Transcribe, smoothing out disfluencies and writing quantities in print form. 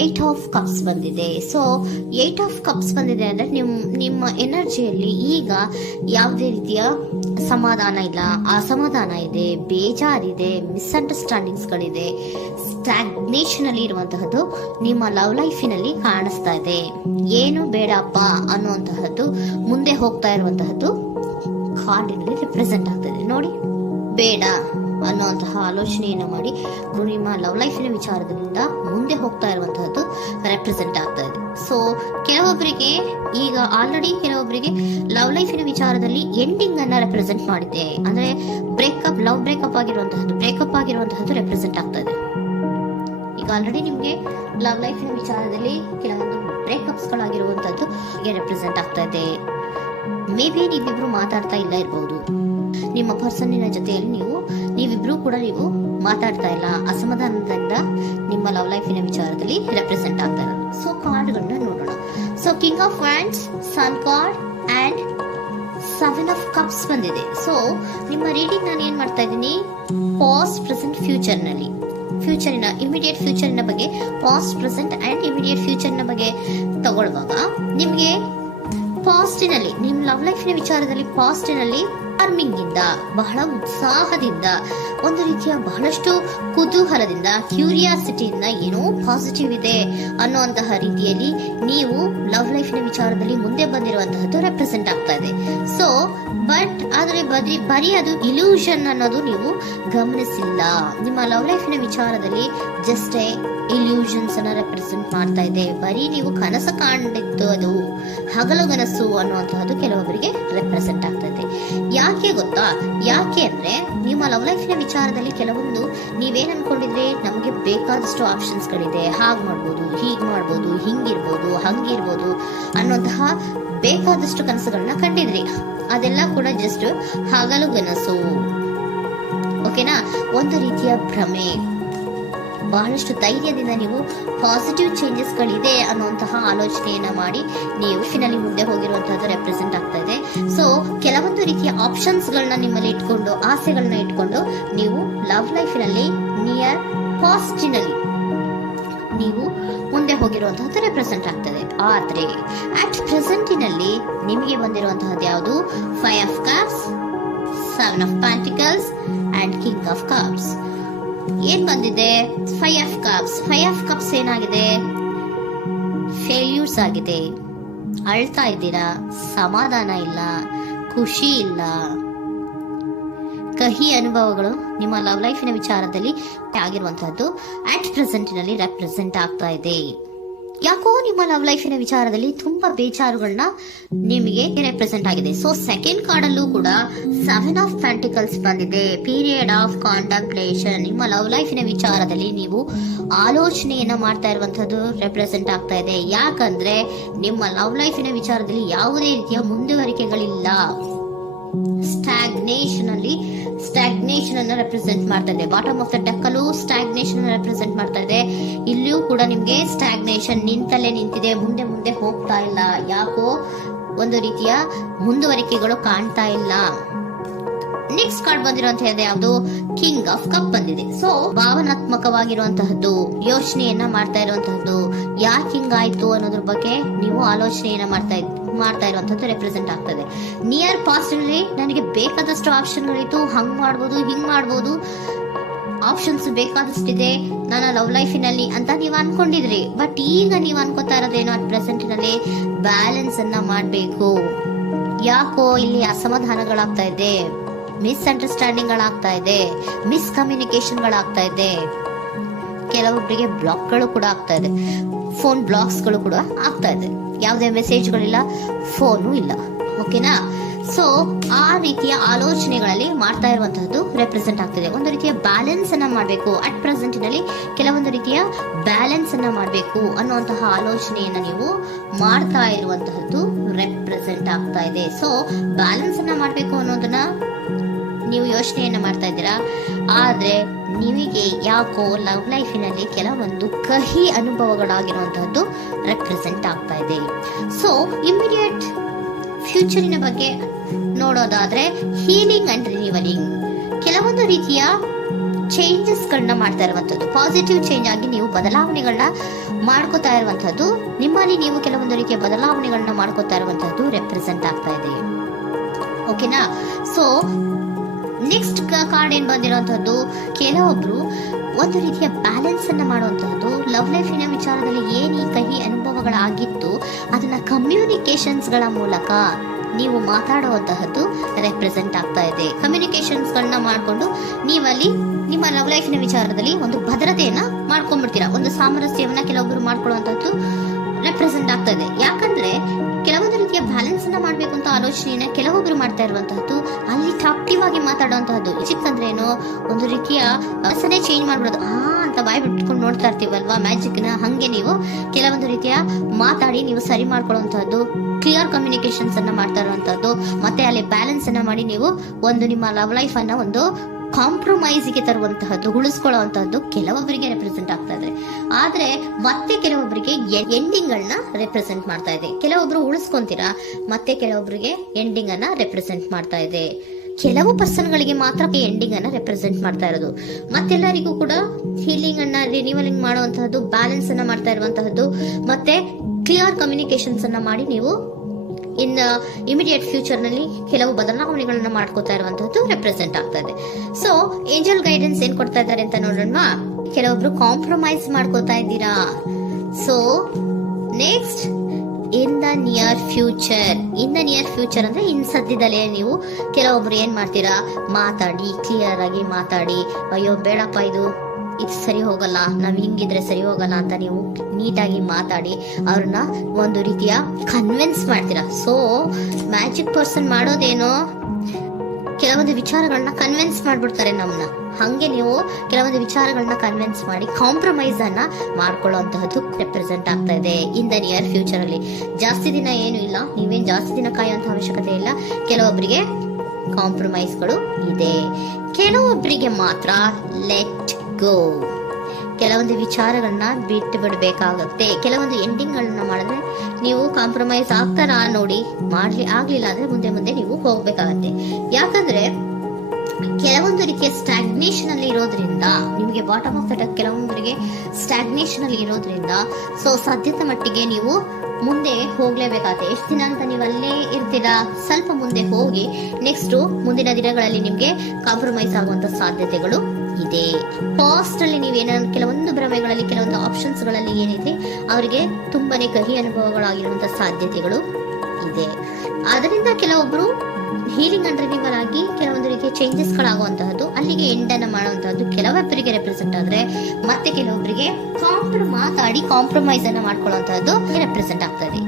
Eight of cups ಬಂದಿದೆ. So eight of cups ಬಂದಿದೆ ಅಂದ್ರೆ ನಿಮ್ಮ ಎನರ್ಜಿಯಲ್ಲಿ ಈಗ ಯಾವುದೇ ರೀತಿಯ ಸಮಾಧಾನ ಇಲ್ಲ, ಅಸಮಾಧಾನ ಇದೆ, ಬೇಜಾರಿದೆ, ಮಿಸ್ಅಂಡರ್ಸ್ಟ್ಯಾಂಡಿಂಗ್ಸ್ ಗಳಿದೆ, ಸ್ಟಾಗ್ನೇಷನ್ ಅಲ್ಲಿ ಇರುವಂತಹದ್ದು ನಿಮ್ಮ ಲವ್ ಲೈಫಿನಲ್ಲಿ ಕಾಣಿಸ್ತಾ ಇದೆ. ಏನು ಬೇಡಪ್ಪ ಅನ್ನುವಂತಹದ್ದು ಮುಂದೆ ಹೋಗ್ತಾ ಇರುವಂತಹದ್ದು ಕಾರ್ಡಿನಲ್ಲಿ ರಿಪ್ರೆಸೆಂಟ್ ಆಗ್ತದೆ. ನೋಡಿ, ಬೇಡ ಅನ್ನುವಂತಹ ಆಲೋಚನೆಯನ್ನು ಮಾಡಿ ನಿಮ್ಮ ಲವ್ ಲೈಫಿನ ವಿಚಾರದಿಂದ ಮುಂದೆ ಹೋಗ್ತಾ ಇರುವಂತಹದ್ದು ರೆಪ್ರೆಸೆಂಟ್ ಆಗ್ತಾ ಇದೆ. ಸೊ ಕೆಲವೊಬ್ಬರಿಗೆ ಈಗ ಆಲ್ರೆಡಿ ಕೆಲವೊಬ್ಬರಿಗೆ ಲವ್ ಲೈಫಿನ ವಿಚಾರದಲ್ಲಿ ಎಂಡಿಂಗ್ ಅನ್ನ ರೆಪ್ರೆಸೆಂಟ್ ಮಾಡಿದೆ. ಅಂದ್ರೆ ಲವ್ ಬ್ರೇಕಪ್ ಆಗಿರುವಂತಹದ್ದು ರೆಪ್ರೆಸೆಂಟ್ ಆಗ್ತಾ ಇದೆ. ಈಗ ಆಲ್ರೆಡಿ ನಿಮ್ಗೆ ಲವ್ ಲೈಫಿನ ವಿಚಾರದಲ್ಲಿ ಕೆಲವೊಂದು ಬ್ರೇಕಪ್ಸ್ ಗಳಾಗಿರುವಂತದ್ದು ರೆಪ್ರೆಸೆಂಟ್ ಆಗ್ತಾ ಇದೆ. ಮೇ ಬಿ ನೀವಿಬ್ರು ಮಾತಾಡ್ತಾ ಇಲ್ಲ ಇರಬಹುದು, ನಿಮ್ಮ ಪರ್ಸನ್ನಿನ ಜೊತೆಯಲ್ಲಿ ನೀವಿಬ್ರು ಕೂಡ ಮಾತಾಡ್ತಾ ಇಲ್ಲ, ಅಸಮಾಧಾನದಿಂದ ನಿಮ್ಮ ಲವ್ ಲೈಫಿನ ವಿಚಾರದಲ್ಲಿ ರೆಪ್ರೆಸೆಂಟ್ ಆಗ್ತಾ ಇರೋದು. ಸೊ ಕಾರ್ಡ್ಗಳನ್ನ ನೋಡೋಣ. So king of wands, sun card and seven of cups ಬಂದಿದೆ. ಸೊ ನಿಮ್ಮ ರೀಡಿಂಗ್ ನಾನು ಏನ್ ಮಾಡ್ತಾ ಇದ್ದೀನಿ, ಪಾಸ್ಟ್, ಪ್ರೆಸೆಂಟ್, ಫ್ಯೂಚರಿನ ಇಮಿಡಿಯೇಟ್ ಫ್ಯೂಚರಿನ ಬಗ್ಗೆ, ಪಾಸ್ಟ್, ಪ್ರೆಸೆಂಟ್ ಅಂಡ್ ಇಮಿಡಿಯೇಟ್ ಫ್ಯೂಚರ್ನ ಬಗ್ಗೆ ತಗೊಳ್ಳುವಾಗ ನಿಮ್ಗೆ ಪಾಸ್ಟಿನಲ್ಲಿ ನಿಮ್ಮ ಲವ್ ಲೈಫಿನ ವಿಚಾರದಲ್ಲಿ ಪಾಸ್ಟಿನಲ್ಲಿ ಚಾರ್ಮಿಂಗ್ ಇಂದ, ಬಹಳ ಉತ್ಸಾಹದಿಂದ, ಒಂದು ರೀತಿಯ ಬಹಳಷ್ಟು ಕುತೂಹಲದಿಂದ, ಕ್ಯೂರಿಯಾಸಿಟಿಯಿಂದ ಏನೋ ಪಾಸಿಟಿವ್ ಇದೆ ಅನ್ನುವಂತಹ ರೀತಿಯಲ್ಲಿ ನೀವು ಲವ್ ಲೈಫಿನ ವಿಚಾರದಲ್ಲಿ ಮುಂದೆ ಬಂದಿರುವಂತಹದ್ದು ರೆಪ್ರೆಸೆಂಟ್ ಆಗ್ತಾ ಇದೆ. ಸೊ ಬಟ್ ಆದ್ರೆ ಬರೀ ಅದು ಇಲ್ಯೂಷನ್ ಅನ್ನೋದು ನೀವು ಗಮನಿಸಿಲ್ಲ. ನಿಮ್ಮ ಲವ್ ಲೈಫಿನ ವಿಚಾರದಲ್ಲಿ ಜಸ್ಟ್ ಇಲ್ಯೂಷನ್ಸ್ ಅನ್ನ ರೆಪ್ರೆಸೆಂಟ್ ಮಾಡ್ತಾ ಇದೆ. ಬರೀ ನೀವು ಕನಸು ಕಾಣಿದ್ದು ಅದು ಹಗಲುಗನಸು ಅನ್ನುವಂತಹದ್ದು ಕೆಲವೊಬ್ಬರಿಗೆ ರೆಪ್ರೆಸೆಂಟ್ ಆಗ್ತಾ ಇದೆ. ಯಾಕೆ ಗೊತ್ತಾ? ಯಾಕೆ ಅಂದ್ರೆ ನಿಮ್ಮ ಲವ್ ಲೈಫಿನ ವಿಚಾರದಲ್ಲಿ ಕೆಲವೊಂದು ನೀವೇನ್ ಅನ್ಕೊಂಡಿದ್ರೆ ನಮ್ಗೆ ಬೇಕಾದಷ್ಟು ಆಪ್ಷನ್ಸ್ ಗಳಿದೆ, ಹಾಗ್ ಮಾಡ್ಬೋದು, ಹೀಗ್ ಮಾಡ್ಬೋದು, ಹಿಂಗಿರ್ಬೋದು, ಹಂಗಿರ್ಬೋದು ಅನ್ನುವಂತಹ ಬೇಕಾದಷ್ಟು ಕನಸುಗಳನ್ನ ಕಂಡಿದ್ರಿ. ಅದೆಲ್ಲ ಕೂಡ ಜಸ್ಟ್ ಹಗಲುಗನಸು. ಓಕೆನಾ? ಒಂದು ರೀತಿಯ ಭ್ರಮೆ. ಬಹಳಷ್ಟು ಧೈರ್ಯದಿಂದ ನೀವು ಪಾಸಿಟಿವ್ ಚೇಂಜಸ್ ಗಳಿದೆ ಅನ್ನುವಂತಹ ಆಲೋಚನೆಯನ್ನ ಮಾಡಿ ನೀವು ಫಿನಲ್ಲಿ ಮುಂದೆ ಹೋಗಿರುವಂತಹದ್ದು ರೆಪ್ರೆಸೆಂಟ್ ಆಗ್ತಾ ಇದೆ. ಸೊ ಕೆಲವೊಂದು ರೀತಿಯ ಆಪ್ಷನ್ಸ್ ಗಳನ್ನ ನಿಮ್ಮಲ್ಲಿ ಇಟ್ಕೊಂಡು, ಆಸೆಗಳನ್ನ ಇಟ್ಕೊಂಡು ನೀವು ಲವ್ ಲೈಫಿನಲ್ಲಿ ನಿಯರ್ ಪಾಸ್ಟಿನಲ್ಲಿ ನೀವು ಮುಂದೆ ಹೋಗಿರುವಂತಹದ್ದು ರೆಪ್ರೆಸೆಂಟ್ ಆಗ್ತದೆ. ಆದ್ರೆ ಅಟ್ ಪ್ರೆಸೆಂಟಿನಲ್ಲಿ ನಿಮಗೆ ಬಂದಿರುವಂತಹದ್ದು ಯಾವುದು? 5 of cups, 7 of pentacles and king of cups. ಏನ್ ಬಂದಿದೆ? 5 ಆಫ್ ಕಪ್ಸ್. 5 ಆಫ್ ಕಪ್ಸ್ ಏನಾಗಿದೆ? ಫೇಲ್ಯೂರ್ಸ್ ಆಗಿದೆ, ಅಳ್ತಾ ಇದ್ದೀರಾ, ಸಮಾಧಾನ ಇಲ್ಲ, ಖುಷಿ ಇಲ್ಲ, ಕಹಿ ಅನುಭವಗಳು ನಿಮ್ಮ ಲವ್ ಲೈಫಿನ ವಿಚಾರದಲ್ಲಿ ಆಗಿರುವಂತಹದ್ದು ಅಟ್ ಪ್ರೆಸೆಂಟಿನಲ್ಲಿ ರೆಪ್ರೆಸೆಂಟ್ ಆಗ್ತಾ ಇದೆ. ಯಾಕೋ ನಿಮ್ಮ ಲವ್ ಲೈಫಿನ ವಿಚಾರದಲ್ಲಿ ತುಂಬಾ ಬೇಜಾರುಗಳನ್ನ ನಿಮಗೆ ರೆಪ್ರೆಸೆಂಟ್ ಆಗಿದೆ. ಸೊ ಸೆಕೆಂಡ್ ಕಾರ್ಡ್ ಅಲ್ಲೂ ಕೂಡ 7 ಆಫ್ ಪ್ಯಾಂಟಿಕಲ್ಸ್ ಬಂದಿದೆ. Period of contemplation. ನಿಮ್ಮ ಲವ್ ಲೈಫಿನ ವಿಚಾರದಲ್ಲಿ ನೀವು ಆಲೋಚನೆಯನ್ನ ಮಾಡ್ತಾ ಇರುವಂತಹದ್ದು ರೆಪ್ರೆಸೆಂಟ್ ಆಗ್ತಾ ಇದೆ. ಯಾಕಂದ್ರೆ ನಿಮ್ಮ ಲವ್ ಲೈಫಿನ ವಿಚಾರದಲ್ಲಿ ಯಾವುದೇ ರೀತಿಯ ಮುಂದುವರಿಕೆಗಳಿಲ್ಲ. ಸ್ಟಾಗ್ನೇಷನ್ ಅನ್ನ ರೆಪ್ರೆಸೆಂಟ್ ಮಾಡ್ತಾ ಇದೆ. ಬಾಟಮ್ ಆಫ್ ದ ಡೆಕ್ ಅಲ್ಲೂ ಸ್ಟಾಗ್ನೇಷನ್ ರೆಪ್ರೆಸೆಂಟ್ ಮಾಡ್ತಾ ಇದೆ. ಇಲ್ಲಿಯೂ ಕೂಡ ನಿಮ್ಗೆ ಸ್ಟಾಗ್ನೇಷನ್, ನಿಂತಲ್ಲೇ ನಿಂತಿದೆ, ಮುಂದೆ ಹೋಗ್ತಾ ಇಲ್ಲ. ಯಾಕೋ ಒಂದು ರೀತಿಯ ಮುಂದುವರಿಕೆಗಳು ಕಾಣ್ತಾ ಇಲ್ಲ. ನೆಕ್ಸ್ಟ್ ಕಾರ್ಡ್ ಬಂದಿರುವಂತಹದ್ದು ಯಾವುದು? ಕಿಂಗ್ ಆಫ್ ಕಪ್ ಬಂದಿದೆ. ಸೊ ಭಾವನಾತ್ಮಕವಾಗಿರುವಂತಹದ್ದು, ಯೋಚನೆಯನ್ನ ಮಾಡ್ತಾ ಇರುವಂತಹದ್ದು, ಯಾಕೆ ಹಿಂಗಾಯ್ತು ಅನ್ನೋದ್ರ ಬಗ್ಗೆ ನೀವು ಆಲೋಚನೆಯನ್ನ ಮಾಡ್ತಾ ಇರುವಂತದ್ದು ರೆಪ್ರೆಸೆಂಟ್ ಆಗ್ತದೆ. ನಿಯರ್ ಪಾಸ್ಟ್ ನಲ್ಲಿ ನನಗೆ ಬೇಕಾದಷ್ಟು ಆಪ್ಷನ್ಗಳಿತ್ತು, ಹಂಗ್ ಮಾಡ್ಬೋದು, ಹಿಂಗ್ ಮಾಡ್ಬೋದು, ಆಪ್ಷನ್ಸ್ ಬೇಕಾದಷ್ಟಿದೆ ನನ್ನ ಲವ್ ಲೈಫಿನಲ್ಲಿ ಅಂತ ನೀವು ಅನ್ಕೊಂಡಿದ್ರಿ. ಬಟ್ ಈಗ ನೀವು ಅನ್ಕೋತಾ ಇರೋದೇನು? ಅಟ್ ಪ್ರೆಸೆಂಟ್ ನಲ್ಲಿ ಬ್ಯಾಲೆನ್ಸ್ ಅನ್ನ ಮಾಡ್ಬೇಕು. ಯಾಕೋ ಇಲ್ಲಿ ಅಸಮಾಧಾನಗಳಾಗ್ತಾ ಇದೆ, ಮಿಸ್ಅಂಡರ್ಸ್ಟ್ಯಾಂಡಿಂಗ್ ಗಳಾಗ್ತಾ ಇದೆ, ಮಿಸ್ಕಮ್ಯುನಿಕೇಶನ್ ಗಳಾಗ್ತಾ ಇದೆ. ಕೆಲವೊಬ್ಬರಿಗೆ ಬ್ಲಾಕ್ಗಳು ಕೂಡ ಆಗ್ತಾ ಇದೆ, ಫೋನ್ ಬ್ಲಾಕ್ಸ್ ಗಳು ಕೂಡ ಆಗ್ತಾ ಇದೆ. ಯಾವುದೇ ಮೆಸೇಜ್ಗಳಿಲ್ಲ, ಫೋನು ಇಲ್ಲ. ಓಕೆನಾ? ಸೊ ಆ ರೀತಿಯ ಆಲೋಚನೆಗಳಲ್ಲಿ ಮಾಡ್ತಾ ಇರುವಂತಹದ್ದು ರೆಪ್ರೆಸೆಂಟ್ ಆಗ್ತಿದೆ. ಒಂದು ರೀತಿಯ ಬ್ಯಾಲೆನ್ಸ್ ಅನ್ನ ಮಾಡಬೇಕು. ಅಟ್ ಪ್ರೆಸೆಂಟ್ ನಲ್ಲಿ ಕೆಲವೊಂದು ರೀತಿಯ ಬ್ಯಾಲೆನ್ಸ್ ಅನ್ನ ಮಾಡಬೇಕು ಅನ್ನುವಂತಹ ಆಲೋಚನೆಯನ್ನ ನೀವು ಮಾಡ್ತಾ ಇರುವಂತಹದ್ದು ರೆಪ್ರೆಸೆಂಟ್ ಆಗ್ತಾ ಇದೆ. ಸೊ ಬ್ಯಾಲೆನ್ಸ್ ಅನ್ನ ಮಾಡಬೇಕು ಅನ್ನೋದನ್ನ ನೀವು ಯೋಚನೆಯನ್ನ ಮಾಡ್ತಾ ಇದ್ದೀರಾ. ಆದ್ರೆ ನಿಮಗೆ ಯಾಕೋ ಲವ್ ಲೈಫಿನಲ್ಲಿ ಕೆಲವೊಂದು ಕಹಿ ಅನುಭವಗಳಾಗಿರುವಂತಹದ್ದು ರೆಪ್ರೆಸೆಂಟ್ ಆಗ್ತಾ ಇದೆ. ಸೊ ಇಮಿಡಿಯೇಟ್ ಫ್ಯೂಚರಿನ ಬಗ್ಗೆ ನೋಡೋದಾದ್ರೆ ಹೀಲಿಂಗ್ ಅಂಡ್ ರಿನಿವಲಿಂಗ್, ಕೆಲವೊಂದು ರೀತಿಯ ಚೇಂಜಸ್ ಗಳನ್ನ ಮಾಡ್ತಾ ಇರುವಂತದ್ದು, ಪಾಸಿಟಿವ್ ಚೇಂಜ್ ಆಗಿ ನೀವು ಬದಲಾವಣೆಗಳನ್ನ ಮಾಡ್ಕೋತಾ ಇರುವಂತದ್ದು, ನಿಮ್ಮಲ್ಲಿ ನೀವು ಕೆಲವೊಂದು ರೀತಿಯ ಬದಲಾವಣೆಗಳನ್ನ ಮಾಡ್ಕೋತಾ ಇರುವಂತದ್ದು ರೆಪ್ರೆಸೆಂಟ್ ಆಗ್ತಾ ಇದೆ. ಓಕೆನಾ? ಸೊ ನೆಕ್ಸ್ಟ್ ಕಾರ್ಡ್ ಏನ್ ಬಂದಿರುವಂತದ್ದು, ಕೆಲವೊಬ್ರು ಒಂದು ರೀತಿಯ ಬ್ಯಾಲೆನ್ಸ್ ಅನ್ನ ಮಾಡುವಂತಹದ್ದು, ಲವ್ ಲೈಫಿನ ವಿಚಾರದಲ್ಲಿ ಏನ್ ಈ ಕಹಿ ಅನುಭವಗಳಾಗಿತ್ತು ಅದನ್ನ ಕಮ್ಯುನಿಕೇಶನ್ಸ್ ಗಳ ಮೂಲಕ ನೀವು ಮಾತಾಡುವಂತಹದ್ದು ರೆಪ್ರೆಸೆಂಟ್ ಆಗ್ತಾ ಇದೆ. ಕಮ್ಯುನಿಕೇಶನ್ಸ್ ಗಳನ್ನ ಮಾಡ್ಕೊಂಡು ನೀವಲ್ಲಿ ನಿಮ್ಮ ಲವ್ ಲೈಫಿನ ವಿಚಾರದಲ್ಲಿ ಒಂದು ಭದ್ರತೆಯನ್ನ ಮಾಡ್ಕೊಂಡ್ಬಿಡ್ತೀರಾ, ಒಂದು ಸಾಮರಸ್ಯವನ್ನ ಕೆಲವೊಬ್ರು ಮಾಡ್ಕೊಳ್ಳುವಂತಹದ್ದು ರೆಪ್ರೆಸೆಂಟ್ ಆಗ್ತಾ ಇದೆ. ಯಾಕಂದ್ರೆ ಕೆಲವೊಂದು ರೀತಿಯ ಬ್ಯಾಲೆನ್ಸ್ ಅನ್ನ ಮಾಡ್ಬೇಕು ಅಂತ ಆಲೋಚನೆಯನ್ನ ಕೆಲವೊಬ್ರು ಮಾಡ್ತಾ ಇರುವಂತಹದ್ದು, ಅಲ್ಲಿ ಟಾಕ್ಟಿವ್ ಆಗಿ ಮಾತಾಡುವಂತಹದ್ದು. ಚಿಕ್ಕಂದ್ರೇನು ಒಂದು ರೀತಿಯ ಭಾಷೆನೇ ಚೇಂಜ್ ಮಾಡ್ಬಿಡೋದು, ಅಂತ ಬಾಯಿ ಬಿಟ್ಕೊಂಡು ನೋಡ್ತಾ ಇರ್ತೀವಲ್ವಾ ಮ್ಯಾಜಿಕ್ ನ, ಹಂಗೆ ನೀವು ಕೆಲವೊಂದು ರೀತಿಯ ಮಾತಾಡಿ ನೀವು ಸರಿ ಮಾಡ್ಕೊಳ್ಳುವಂತಹದ್ದು, ಕ್ಲಿಯರ್ ಕಮ್ಯುನಿಕೇಶನ್ಸ್ ಅನ್ನ ಮಾಡ್ತಾ ಇರುವಂತಹದ್ದು, ಮತ್ತೆ ಅಲ್ಲಿ ಬ್ಯಾಲೆನ್ಸ್ ಅನ್ನ ಮಾಡಿ ನೀವು ಒಂದು ನಿಮ್ಮ ಲವ್ ಲೈಫ್ ಅನ್ನ ಒಂದು ಕಾಂಪ್ರಮೈಸ್ ಗೆ ತರುವಂತಹದ್ದು, ಉಳಿಸ್ಕೊಳ್ಳುವಂತಹದ್ದು ಕೆಲವೊಬ್ಬರಿಗೆ ರೆಪ್ರೆಸೆಂಟ್ ಆಗ್ತಾ ಇದೆ. ಆದ್ರೆ ಮತ್ತೆ ಕೆಲವೊಬ್ಬರಿಗೆ ಎಂಡಿಂಗ್ ಗಳನ್ನ ರೆಪ್ರೆಸೆಂಟ್ ಮಾಡ್ತಾ ಇದೆ. ಕೆಲವೊಬ್ರು ಉಳಿಸ್ಕೊಂತೀರಾ, ಮತ್ತೆ ಕೆಲವೊಬ್ಬರಿಗೆ ಎಂಡಿಂಗ್ ಅನ್ನ ರೆಪ್ರೆಸೆಂಟ್ ಮಾಡ್ತಾ ಇದೆ. ಕೆಲವು ಪರ್ಸನ್ ಗಳಿಗೆ ಮಾತ್ರ ಎಂಡಿಂಗ್ ಅನ್ನ ರೆಪ್ರೆಸೆಂಟ್ ಮಾಡ್ತಾ ಇರೋದು, ಮತ್ತೆಲ್ಲರಿಗೂ ಕೂಡ ಹೀಲಿಂಗ್ ಅನ್ನ ರಿನಿವಲಿಂಗ್ ಮಾಡುವಂತಹದ್ದು, ಬ್ಯಾಲೆನ್ಸ್ ಅನ್ನ ಮಾಡ್ತಾ ಇರುವಂತಹದ್ದು, ಮತ್ತೆ ಕ್ಲಿಯರ್ ಕಮ್ಯುನಿಕೇಶನ್ಸ್ ಅನ್ನ ಮಾಡಿ ನೀವು ಇನ್ ಇಮಿಡಿಯೇಟ್ ಫ್ಯೂಚರ್ ನಲ್ಲಿ ಕೆಲವು ಬದಲಾವಣೆಗಳನ್ನ ಮಾಡ್ಕೋತಾ ಇರುವಂತಹದ್ದು ರೆಪ್ರೆಸೆಂಟ್ ಆಗ್ತಾ ಇದೆ. ಸೊ ಏಂಜಲ್ ಗೈಡೆನ್ಸ್ ಏನ್ ಕೊಡ್ತಾ ಇದ್ದಾರೆ ಅಂತ ನೋಡೋಣ. ಕೆಲವೊಬ್ರು ಕಾಂಪ್ರಮೈಸ್ ಮಾಡ್ಕೋತಾ ಇದ್ದೀರಾ. So next in the near future ಅಂದ್ರೆ ಇನ್ ಸದ್ಯದಲ್ಲೇ ನೀವು ಕೆಲವೊಬ್ರು ಏನ್ ಮಾಡ್ತೀರಾ, ಮಾತಾಡಿ ಕ್ಲಿಯರ್ ಆಗಿ ಮಾತಾಡಿ, ಅಯ್ಯೋ ಬೇಡಪ್ಪ ಇದು ಸರಿ ಹೋಗಲ್ಲ, ನಾವ್ ಹಿಂಗಿದ್ರೆ ಸರಿ ಹೋಗಲ್ಲ ಅಂತ ನೀವು ನೀಟಾಗಿ ಮಾತಾಡಿ ಅವ್ರನ್ನ ಒಂದು ರೀತಿಯ ಕನ್ವಿನ್ಸ್ ಮಾಡ್ತೀರಾ. ಸೊ ಮ್ಯಾಜಿಕ್ ಪರ್ಸನ್ ಮಾಡೋದೇನೋ ಕೆಲವೊಂದು ವಿಚಾರಗಳನ್ನ ಕನ್ವಿನ್ಸ್ ಮಾಡ್ಬಿಡ್ತಾರೆ ನಮ್ಮನ್ನ, ಹಂಗೆ ನೀವು ಕೆಲವೊಂದು ವಿಚಾರಗಳನ್ನ ಕನ್ವಿನ್ಸ್ ಮಾಡಿ ಕಾಂಪ್ರಮೈಸ್ ಅನ್ನ ಮಾಡ್ಕೊಳ್ಳುವಂತಹದ್ದು ರೆಪ್ರೆಸೆಂಟ್ ಆಗ್ತಾ ಇದೆ ಇನ್ ದ ನಿಯರ್ ಫ್ಯೂಚರ್ ಅಲ್ಲಿ. ಜಾಸ್ತಿ ದಿನ ಏನು ಇಲ್ಲ, ನೀವೇನ್ ಜಾಸ್ತಿ ದಿನ ಕಾಯುವಂತ ಅವಶ್ಯಕತೆ ಇಲ್ಲ. ಕೆಲವೊಬ್ಬರಿಗೆ ಕಾಂಪ್ರಮೈಸ್ಗಳು ಇದೆ, ಕೆಲವೊಬ್ಬರಿಗೆ ಮಾತ್ರ ಲೆಟ್ ಗೋ, ಕೆಲವೊಂದು ವಿಚಾರಗಳನ್ನ ಬಿಟ್ಟು ಬಿಡಬೇಕಾಗತ್ತೆ. ಕೆಲವೊಂದು ಎಂಡಿಂಗ್ ಗಳನ್ನ ಮಾಡಿದ್ರೆ ನೀವು ಕಾಂಪ್ರಮೈಸ್ ಆಗ್ತಾರಾ ನೋಡಿ, ಆಗ್ಲಿಲ್ಲ ಅಂದ್ರೆ ಮುಂದೆ ನೀವು ಹೋಗ್ಬೇಕಾಗತ್ತೆ. ಯಾಕಂದ್ರೆ ಕೆಲವೊಂದು ರೀತಿಯ ಸ್ಟಾಗ್ನೇಷನ್ ಅಲ್ಲಿ ಇರೋದ್ರಿಂದ ನಿಮಗೆ ಬಾಟಮ್ ಆಫ್ ದ ಡೆಕ್ ಕೆಲವೊಬ್ಬರಿಗೆ ಸ್ಟಾಗ್ನೇಷನ್ ಅಲ್ಲಿ ಇರೋದ್ರಿಂದ ಸೊ ಸಾಧ್ಯತೆ ಮಟ್ಟಿಗೆ ನೀವು ಮುಂದೆ ಹೋಗ್ಲೇಬೇಕಾಗತ್ತೆ. ಎಷ್ಟು ದಿನ ಅಂತ ನೀವು ಅಲ್ಲೇ ಇರ್ತೀರಾ, ಸ್ವಲ್ಪ ಮುಂದೆ ಹೋಗಿ ನೆಕ್ಸ್ಟ್ ಮುಂದಿನ ದಿನಗಳಲ್ಲಿ ನಿಮ್ಗೆ ಕಾಂಪ್ರಮೈಸ್ ಆಗುವಂತ ಸಾಧ್ಯತೆಗಳು ಇದೆ. ಪಾಸ್ಟ್ ಅಲ್ಲಿ ನೀವೇನಾದ್ರು ಕೆಲವೊಂದು ಭ್ರಮೆಗಳಲ್ಲಿ ಕೆಲವೊಂದು ಆಪ್ಷನ್ಸ್ ಗಳಲ್ಲಿ ಏನಿದೆ ಅವರಿಗೆ ತುಂಬಾನೇ ಕಹಿ ಅನುಭವಗಳಾಗಿರುವಂತಹ ಸಾಧ್ಯತೆಗಳು ಇದೆ. ಅದರಿಂದ ಕೆಲವೊಬ್ರು ಹೀಲಿಂಗ್ ಅಂಡ್ ರಿನಿವಲ್ ಆಗಿ ಕೆಲವೊಂದು ರೀತಿಯ ಚೇಂಜಸ್ ಗಳಾಗುವಂತಹದ್ದು, ಅಲ್ಲಿಗೆ ಎಂಡ್ ಅನ್ನ ಮಾಡುವಂತಹದ್ದು ಕೆಲವೊಬ್ಬರಿಗೆ ರೆಪ್ರೆಸೆಂಟ್ ಆದ್ರೆ, ಮತ್ತೆ ಕೆಲವೊಬ್ಬರಿಗೆ ಮಾತಾಡಿ ಕಾಂಪ್ರಮೈಸ್ ಅನ್ನ ಮಾಡ್ಕೊಳ್ಳುವಂತಹದ್ದು ರೆಪ್ರೆಸೆಂಟ್ ಆಗ್ತದೆ.